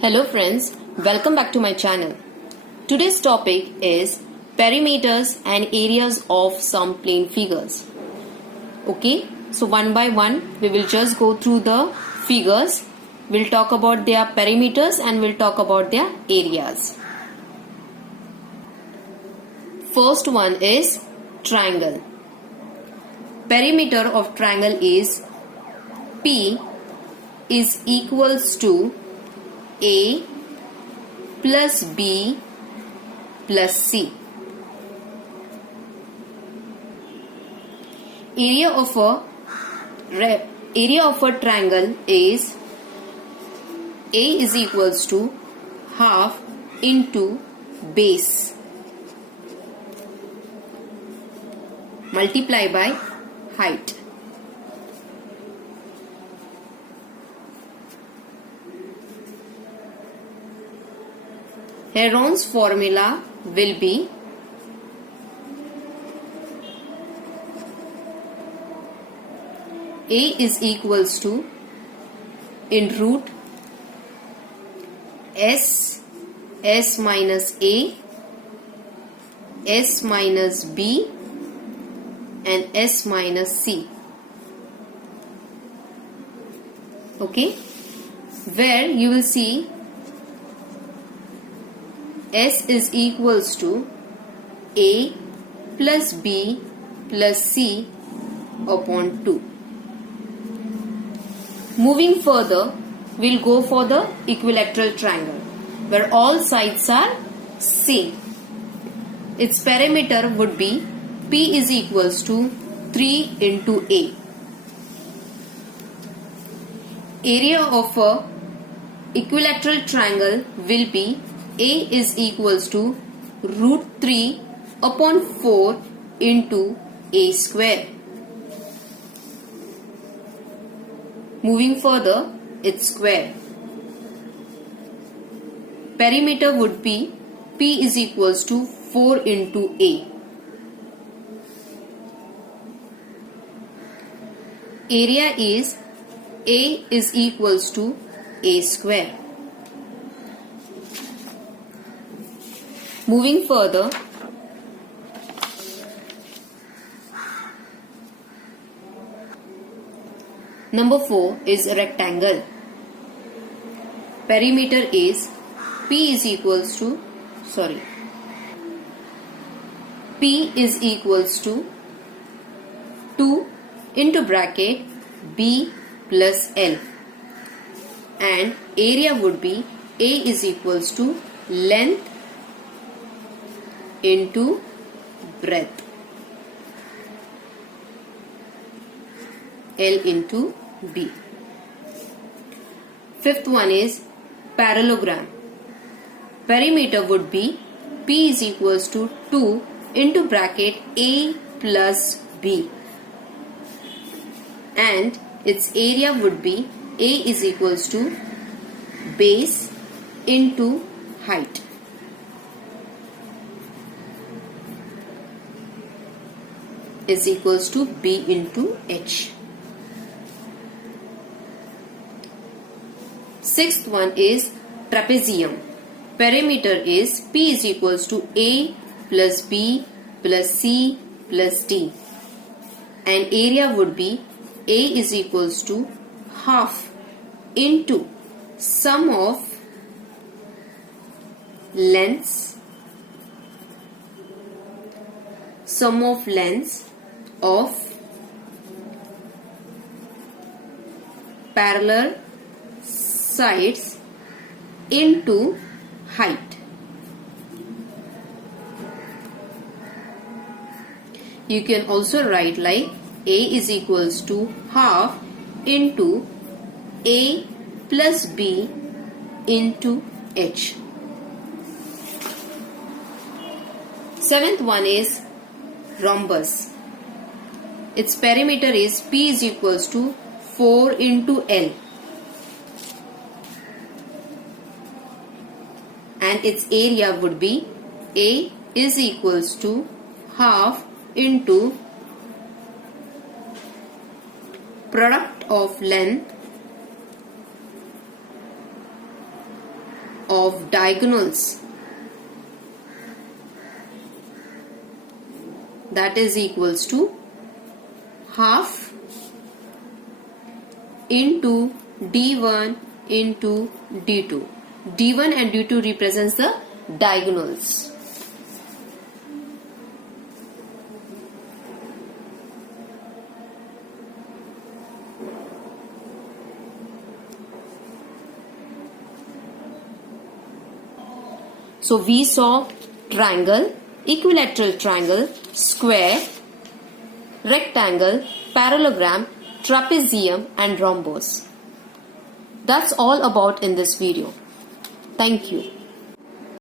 Hello friends, welcome back to my channel. Today's topic is perimeters and areas of some plane figures. Okay, so one by one we will just go through the figures. We'll talk about their perimeters and we'll talk about their areas. First one is triangle. Perimeter of triangle is P is equals to A plus B plus C. Area of a triangle is A is equals to half into base multiply by height. Heron's formula will be A is equals to in root S minus A, S minus B and S minus C. Okay, where you will see S is equals to A plus B plus C upon 2. Moving further, we'll go for the equilateral triangle where all sides are same. Its perimeter would be P is equals to 3 into A. Area of a equilateral triangle will be A is equals to root 3 upon 4 into A square. Moving further, its square. Perimeter would be P is equals to 4 into A. Area is A is equals to A square. Moving further, number 4 is a rectangle. Perimeter is P is equals to P is equals to 2 into bracket B plus L and area would be A is equals to length into breadth L into B. Fifth one is parallelogram. Perimeter would be P is equals to 2 into bracket A plus B and its area would be A is equals to base into height. Is equals to B into H. Sixth one is trapezium. Perimeter is P is equals to A plus B plus C plus D and area would be A is equals to half into sum of lengths of parallel sides into height. You can also write like A is equals to half into A plus B into H. Seventh one is rhombus. Its perimeter is P is equals to 4 into L and its area would be A is equals to half into product of length of diagonals, that is equals to half into D1 into D2. D1 and D2 represents the diagonals. So we saw triangle, equilateral triangle, square, rectangle, parallelogram, trapezium and rhombus. That's all about in this video. Thank you.